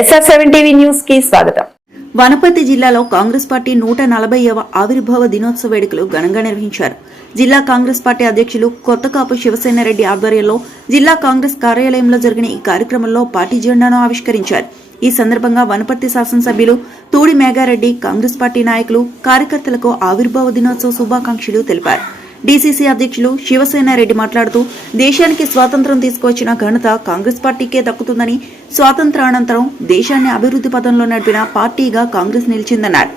SR7 TV news కి స్వాగతం. వనపర్తి జిల్లాలో కాంగ్రెస్ పార్టీ 140వ ఆవిర్భావ దినోత్సవ వేడుకలు ఘనంగా నిర్వహించారు. జిల్లా కాంగ్రెస్ పార్టీ అధ్యక్షులు కొత్తకాపు శివసేనారెడ్డి ఆధ్వర్యంలో జిల్లా కాంగ్రెస్ కార్యాలయంలో జరిగిన ఈ కార్యక్రమంలో పార్టీ జెండాను ఆవిష్కరించారు. ఈ సందర్భంగా వనపర్తి శాసనసభ్యులు తూడి మేఘారెడ్డి కాంగ్రెస్ పార్టీ నాయకులు కార్యకర్తలకు ఆవిర్భావ దినోత్సవ శుభాకాంక్షలు తెలిపారు. డీసీసీ అధ్యక్షులు శివసేనారెడ్డి మాట్లాడుతూ దేశానికి స్వాతంత్ర్యం తీసుకువచ్చిన ఘనత కాంగ్రెస్ పార్టీకే దక్కుతుందని, స్వాతంత్రానంతరం దేశాన్ని అభివృద్ధి పథంలో నడిపిన పార్టీగా కాంగ్రెస్ నిలిచిందన్నారు.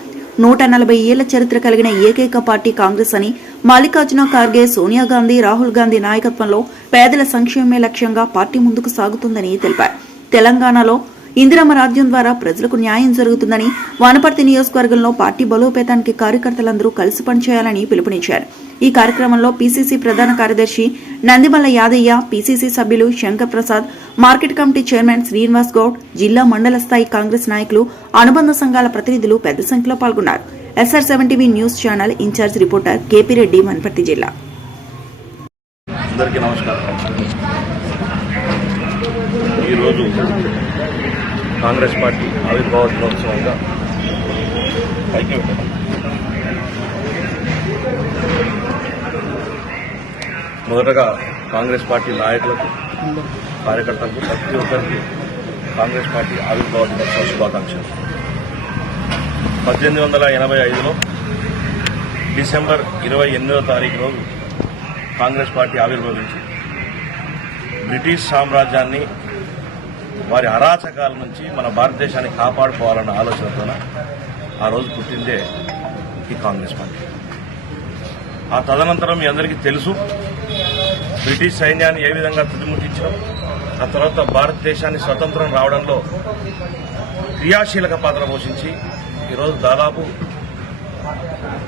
140 ఏళ్ల చరిత్ర కలిగిన ఏకైక పార్టీ కాంగ్రెస్ అని, మల్లికార్జున ఖార్గే, సోనియా గాంధీ, రాహుల్ గాంధీ నాయకత్వంలో పేదల సంక్షేమమే లక్ష్యంగా పార్టీ ముందుకు సాగుతుందని తెలిపారు. తెలంగాణలో ఇందిరమ్మ రాజ్యం ద్వారా ప్రజలకు న్యాయం జరుగుతుందని, వనపర్తి నియోజకవర్గంలో పార్టీ బలోపేతానికి కార్యకర్తలందరూ కలిసి పనిచేయాలని పిలుపునిచ్చారు. ఈ కార్యక్రమంలో పీసీసీ ప్రధాన కార్యదర్శి నందిమల్ల యాదయ్య, పీసీసీ సభ్యులు Shankar Prasad, market committee chairman Srinivas Goud, జిల్లా మండల స్థాయి కాంగ్రెస్ నాయకులు, అనుబంధ సంఘాల ప్రతినిధులు పెద్ద సంఖ్యలో పాల్గొన్నారు. SR7 TV news channel incharge reporter K P Reddy, Wanaparthy జిల్లా. ఈరోజు కాంగ్రెస్ పార్టీ ఆవిర్భావ దినోత్సవంగా మొదటగా కాంగ్రెస్ పార్టీ నాయకులకు, కార్యకర్తలకు, ప్రతి ఒక్కరికి కాంగ్రెస్ పార్టీ ఆవిర్భావ దినోత్సవ శుభాకాంక్షలు. 1885లో డిసెంబర్ 28వ తారీఖు రోజు కాంగ్రెస్ పార్టీ ఆవిర్భవించి బ్రిటిష్ సామ్రాజ్యాన్ని, వారి అరాచకాల నుంచి మన భారతదేశాన్ని కాపాడుకోవాలన్న ఆలోచనతో ఆ రోజు పుట్టిందే ఈ కాంగ్రెస్ పార్టీ. ఆ తదనంతరం మీ అందరికీ తెలుసు, బ్రిటిష్ సైన్యాన్ని ఏ విధంగా తుదిముట్టించడం, ఆ తర్వాత భారతదేశాన్ని స్వతంత్రం రావడంలో క్రియాశీలక పాత్ర పోషించి ఈరోజు దాదాపు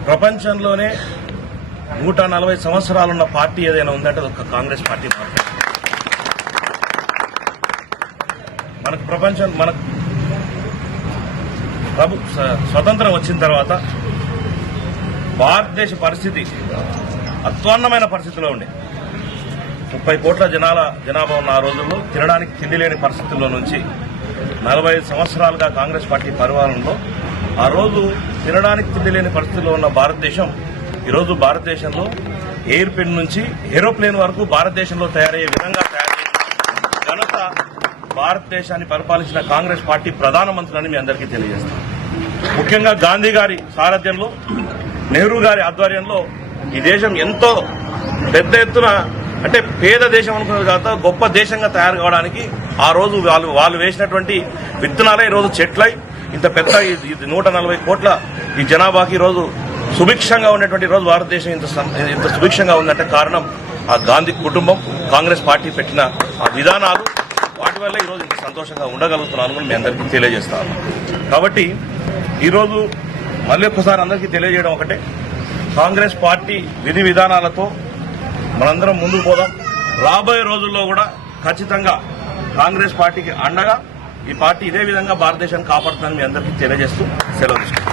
ప్రపంచంలోనే 140 సంవత్సరాలున్న పార్టీ ఏదైనా ఉందంటే అది ఒక కాంగ్రెస్ పార్టీ మాత్రమే. మనకు స్వతంత్రం వచ్చిన తర్వాత భారతదేశ పరిస్థితి అధ్వాన్నమైన పరిస్థితిలో ఉండే. 30 కోట్ల జనాభా ఉన్న ఆ రోజుల్లో తినడానికి తిండి లేని పరిస్థితుల్లో నుంచి 45 సంవత్సరాలుగా కాంగ్రెస్ పార్టీ పరిపాలనలో ఆ రోజు తినడానికి తిండి లేని పరిస్థితుల్లో ఉన్న భారతదేశం ఈరోజు భారతదేశంలో ఎయిర్ పెన్ నుంచి ఏరోప్లేన్ వరకు భారతదేశంలో తయారయ్యే విధంగా తయారు చేసిన ఘనత భారతదేశాన్ని పరిపాలించిన కాంగ్రెస్ పార్టీ ప్రధానమంత్రులని మీ అందరికీ తెలియజేస్తాం. ముఖ్యంగా గాంధీ గారి సారథ్యంలో, నెహ్రూ గారి ఆధ్వర్యంలో ఈ దేశం ఎంతో పెద్ద ఎత్తున, అంటే పేద దేశం అనుకున్న కాక గొప్ప దేశంగా తయారు కావడానికి ఆ రోజు వాళ్ళు వేసినటువంటి విత్తనాలే ఈరోజు చెట్లై ఇంత పెద్ద 140 కోట్ల ఈ జనాభాకి ఈరోజు సుభిక్షంగా ఉన్నటువంటి రోజు భారతదేశం ఇంత సుభిక్షంగా ఉందంటే కారణం ఆ గాంధీ కుటుంబం, కాంగ్రెస్ పార్టీ పెట్టిన ఆ విధానాలు, వాటి వల్ల ఈరోజు ఇంత సంతోషంగా ఉండగలుగుతున్నాను మీ అందరికీ తెలియజేస్తాను. కాబట్టి ఈరోజు మళ్ళీ ఒక్కసారి అందరికీ తెలియజేయడం ఒకటే, కాంగ్రెస్ పార్టీ విధి విధానాలతో మనందరం ముందుకు పోదాం. రాబోయే రోజుల్లో కూడా ఖచ్చితంగా కాంగ్రెస్ పార్టీకి అండగా ఈ పార్టీ ఇదే విధంగా భారతదేశాన్ని కాపాడుతుందని మీ అందరికీ తెలియజేస్తూ సెలవు తీసుకుంటాం.